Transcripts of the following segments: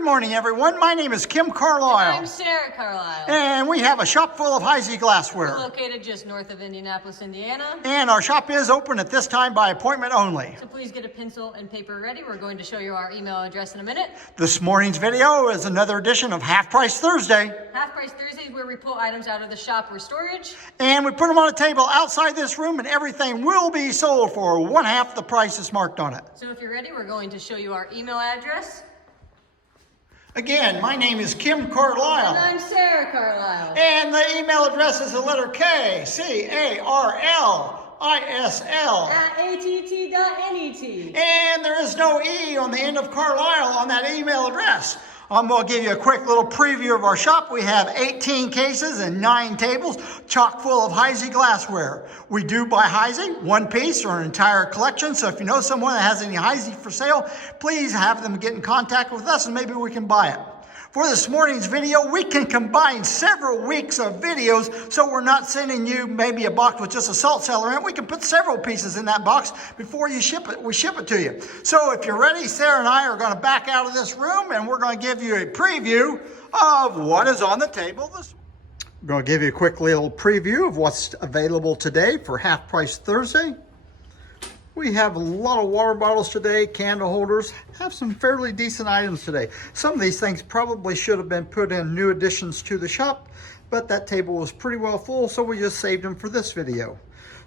Good morning, everyone. My name is Kim Carlisle. I'm Sarah Carlisle. And we have a shop full of Heisey glassware. We're located just north of Indianapolis, Indiana. And our shop is open at this time by appointment only. So please get a pencil and paper ready. We're going to show you our email address in a minute. This morning's video is another edition of Half Price Thursday. Half Price Thursday is where we pull items out of the shop or storage. And we put them on a table outside this room, and everything will be sold for one half the price that's marked on it. So if you're ready, we're going to show you our email address. Again, my name is Kim Carlisle. And I'm Sarah Carlisle. And the email address is the letter K, C-A-R-L-I-S-L. At att.net. And there is no E on the end of Carlisle on that email address. I'm going to give you a quick little preview of our shop. We have 18 cases and 9 tables, chock full of Heisey glassware. We do buy Heisey, one piece or an entire collection. So if you know someone that has any Heisey for sale, please have them get in contact with us and maybe we can buy it. For this morning's video, we can combine several weeks of videos, so we're not sending you maybe a box with just a salt cellar in it. We can put several pieces in that box before you ship it. We ship it to you. So if you're ready, Sarah and I are going to back out of this room, and we're going to give you a preview of what is on the table this morning. I'm going to give you a quick little preview of what's available today for Half Price Thursday. We have a lot of water bottles today, candle holders, have some fairly decent items today. Some of these things probably should have been put in new additions to the shop, but that table was pretty well full, so we just saved them for this video.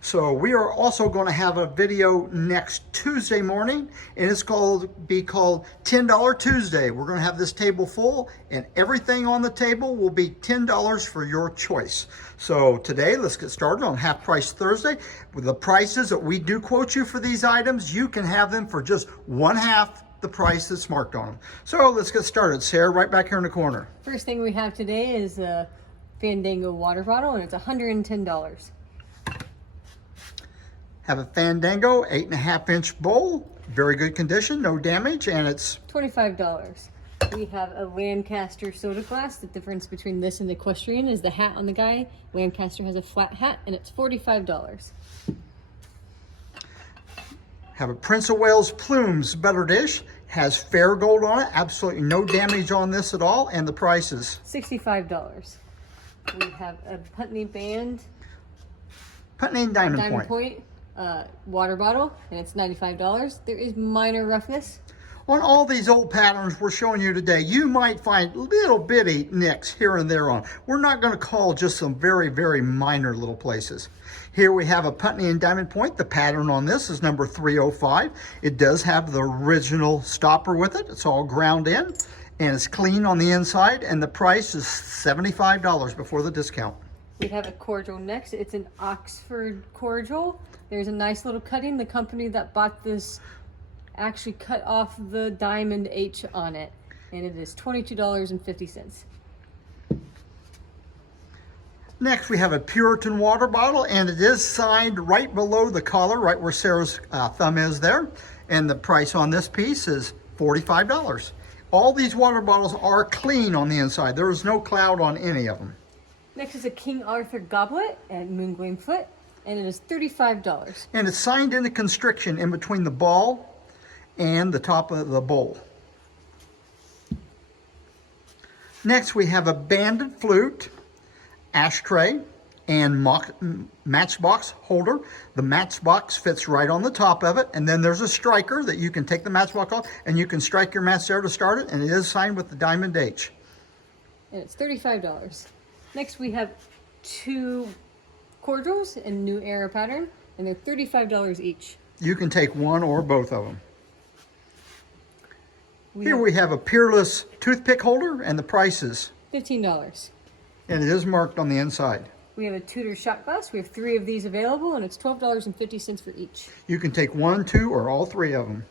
So we are also going to have a video next Tuesday morning, and it's be called $10 Tuesday. We're going to have this table full, and everything on the table will be $10 for your choice. So today, let's get started on Half Price Thursday. With the prices that we do quote you for these items, you can have them for just one half the price that's marked on them. So let's get started. Sarah, right back here in the corner. First thing we have today is a Fandango water bottle, and it's $110. Have a Fandango 8.5-inch bowl, very good condition, no damage, and it's $25. We have a Lancaster soda glass. The difference between this and the equestrian is the hat on the guy. Lancaster has a flat hat, and it's $45. Have a Prince of Wales Plumes butter dish, has fair gold on it, absolutely no damage on this at all, and the price is $65. We have a Putney Band Putney and Diamond Point water bottle, and it's $95. There is minor roughness. On all these old patterns we're showing you today, you might find little bitty nicks here and there on. We're not going to call just some very, very minor little places. Here we have a Putney and Diamond Point. The pattern on this is number 305. It does have the original stopper with it. It's all ground in, and it's clean on the inside, and the price is $75 before the discount. We have a cordial next. It's an Oxford cordial. There's a nice little cutting. The company that bought this actually cut off the diamond H on it, and it is $22.50. Next, we have a Puritan water bottle, and it is signed right below the collar, right where Sarah's thumb is there. And the price on this piece is $45. All these water bottles are clean on the inside. There is no cloud on any of them. Next is a King Arthur goblet at Moongleam Foot, and it is $35. And it's signed into constriction in between the ball and the top of the bowl. Next, we have a banded flute, ashtray, and matchbox holder. The matchbox fits right on the top of it, and then there's a striker that you can take the matchbox off, and you can strike your match there to start it, and it is signed with the Diamond H. And it's $35. Next, we have 2 cordials in New Era pattern, and they're $35 each. You can take one or both of them. Here we have a Peerless toothpick holder, and the price is $15. And it is marked on the inside. We have a Tudor shot glass. We have 3 of these available, and it's $12.50 for each. You can take 1, 2, or all 3 of them.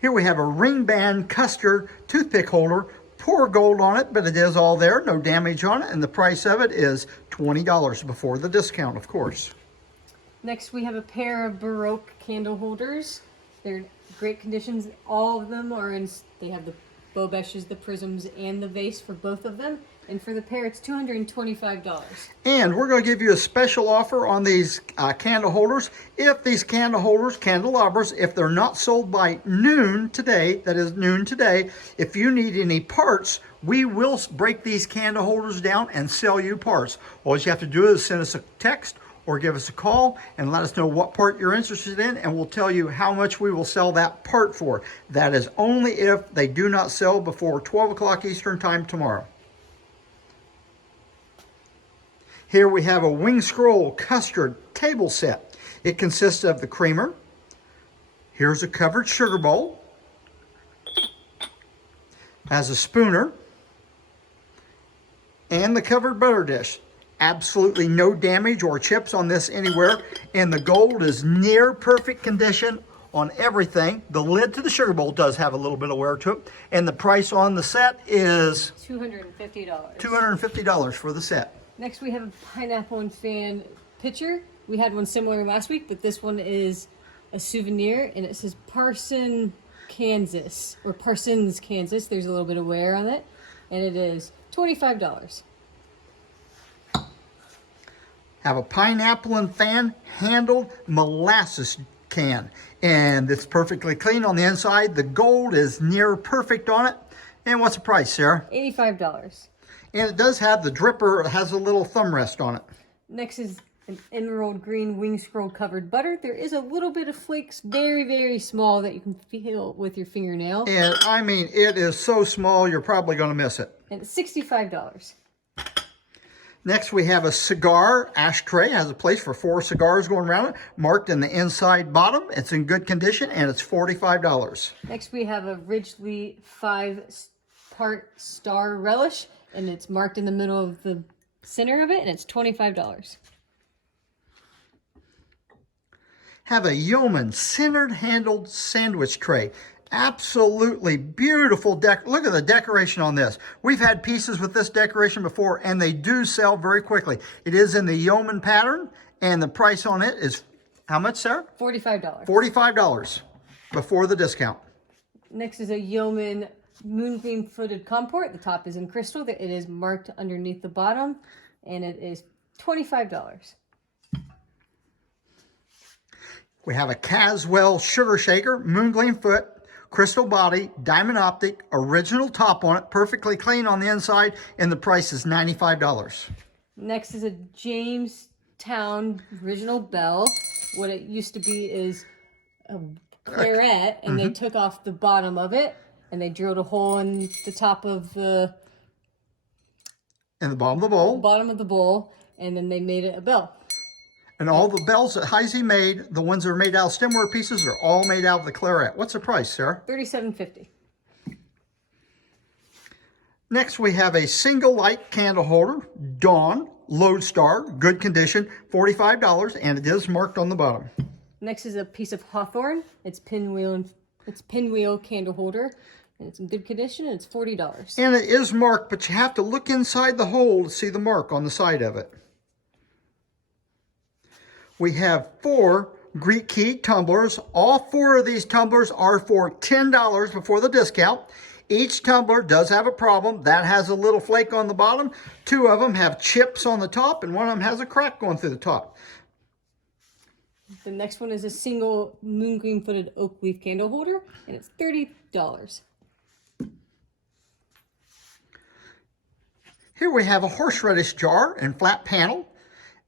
Here we have a ring band custard toothpick holder. Poor gold on it, but it is all there, no damage on it, and the price of it is $20 before the discount, of course. Next, we have a pair of Baroque candle holders. They're great conditions. All of them are in, they have the Bobesh is the prisms and the vase for both of them. And for the pair, it's $225. And we're going to give you a special offer on these candle holders. If these candle holders, candelabras, if they're not sold by noon today, that is noon today, if you need any parts, we will break these candle holders down and sell you parts. All you have to do is send us a text or give us a call and let us know what part you're interested in, and we'll tell you how much we will sell that part for. That is only if they do not sell before 12 o'clock Eastern time tomorrow. Here we have a wing scroll custard table set. It consists of the creamer. Here's a covered sugar bowl. Has a spooner. And the covered butter dish. Absolutely no damage or chips on this anywhere. And the gold is near perfect condition on everything. The lid to the sugar bowl does have a little bit of wear to it. And the price on the set is $250. $250 for the set. Next, we have a pineapple and fan pitcher. We had one similar last week, but this one is a souvenir, and it says Parsons, Kansas. There's a little bit of wear on it, and it is $25. Have a pineapple and fan handled molasses can, and it's perfectly clean on the inside. The gold is near perfect on it. And what's the price, Sarah? $85. And it does have the dripper. It has a little thumb rest on it. Next is an emerald green wing scroll covered butter. There is a little bit of flakes, very, very small, that you can feel with your fingernail. And I mean, it is so small, you're probably going to miss it. And it's $65. Next, we have a cigar ashtray. It has a place for 4 cigars going around it, marked in the inside bottom. It's in good condition, and it's $45. Next, we have a Ridgely 5-part star relish, and it's marked in the middle of the center of it, and it's $25. Have a Yeoman centered handled sandwich tray. Absolutely beautiful look at the decoration on this. We've had pieces with this decoration before, and they do sell very quickly. It is in the Yeoman pattern, and the price on it is how much, Sarah? $45. $45 before the discount. Next is a Yeoman moonbeam footed comport. The top is in crystal. It is marked underneath the bottom, and it is $25. We have a Caswell sugar shaker, moongleam foot, crystal body, diamond optic, original top on it, perfectly clean on the inside, and the price is $95. Next is a Jamestown original bell. What it used to be is a claret, and they took off the bottom of it, and they drilled a hole in the top of the... in the bottom of the bowl. Bottom of the bowl, and then they made it a bell. And all the bells that Heisey made, the ones that are made out of stemware pieces, are all made out of the claret. What's the price, Sarah? $37.50. Next, we have a single light candle holder, Dawn, Lodestar, good condition, $45, and it is marked on the bottom. Next is a piece of hawthorn. It's pinwheel candle holder, and it's in good condition, and it's $40. And it is marked, but you have to look inside the hole to see the mark on the side of it. We have 4 Greek key tumblers. All 4 of these tumblers are for $10 before the discount. Each tumbler does have a problem. That has a little flake on the bottom. 2 of them have chips on the top, and 1 of them has a crack going through the top. The next one is a single moongreen footed oak leaf candle holder, and it's $30. Here we have a horseradish jar and flat panel.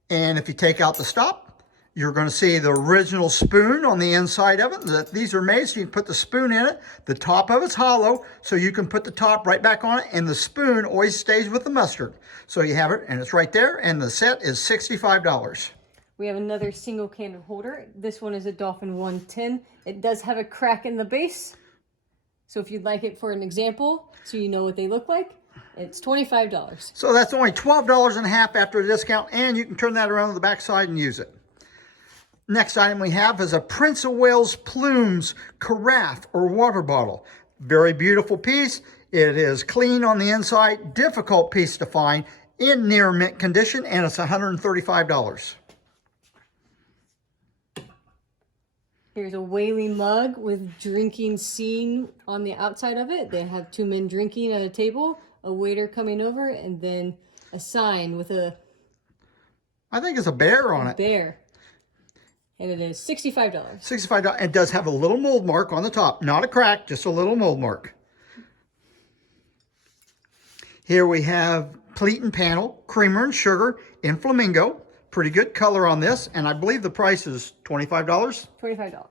And if you take out the stop, you're going to see the original spoon on the inside of it. These are made so you can put the spoon in it. The top of it's hollow, so you can put the top right back on it, and the spoon always stays with the mustard. So you have it, and it's right there, and the set is $65. We have another single candle holder. This one is a Dolphin 110. It does have a crack in the base. So if you'd like it for an example, so you know what they look like, it's $25. So that's only $12.50 after the discount, and you can turn that around on the back side and use it. Next item we have is a Prince of Wales Plumes carafe or water bottle. Very beautiful piece. It is clean on the inside, difficult piece to find, in near mint condition, and it's $135. Here's a Whaley mug with drinking scene on the outside of it. They have two men drinking at a table, a waiter coming over, and then a sign with a... I think it's a bear on it. Bear. And it is $65. $65. And it does have a little mold mark on the top. Not a crack, just a little mold mark. Here we have pleat and panel, creamer and sugar in flamingo. Pretty good color on this, and I believe the price is $25. $25.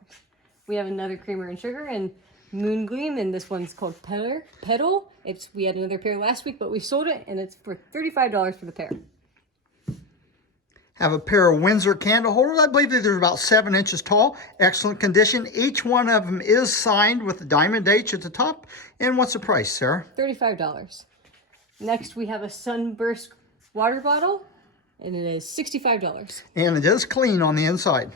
We have another creamer and sugar and moon gleam, and this one's called Petal. We had another pair last week, but we sold it, and it's for $35 for the pair. Have a pair of Windsor candle holders. I believe that they're about 7 inches tall. Excellent condition. Each one of them is signed with the diamond H at the top. And what's the price, Sarah? $35. Next, we have a Sunburst water bottle, and it is $65. And it is clean on the inside.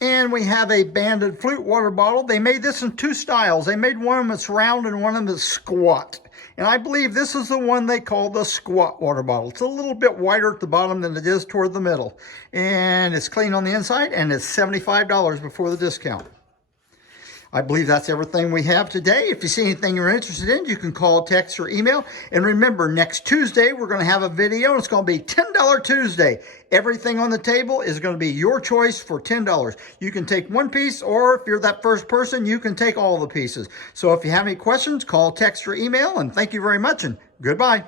And we have a banded flute water bottle. They made this in 2 styles. They made one of them that's round and one of them that's squat. And I believe this is the one they call the squat water bottle. It's a little bit wider at the bottom than it is toward the middle. And it's clean on the inside, and it's $75 before the discount. I believe that's everything we have today. If you see anything you're interested in, you can call, text, or email. And remember, next Tuesday, we're going to have a video. And it's going to be $10 Tuesday. Everything on the table is going to be your choice for $10. You can take one piece, or if you're that first person, you can take all the pieces. So if you have any questions, call, text, or email. And thank you very much, and goodbye.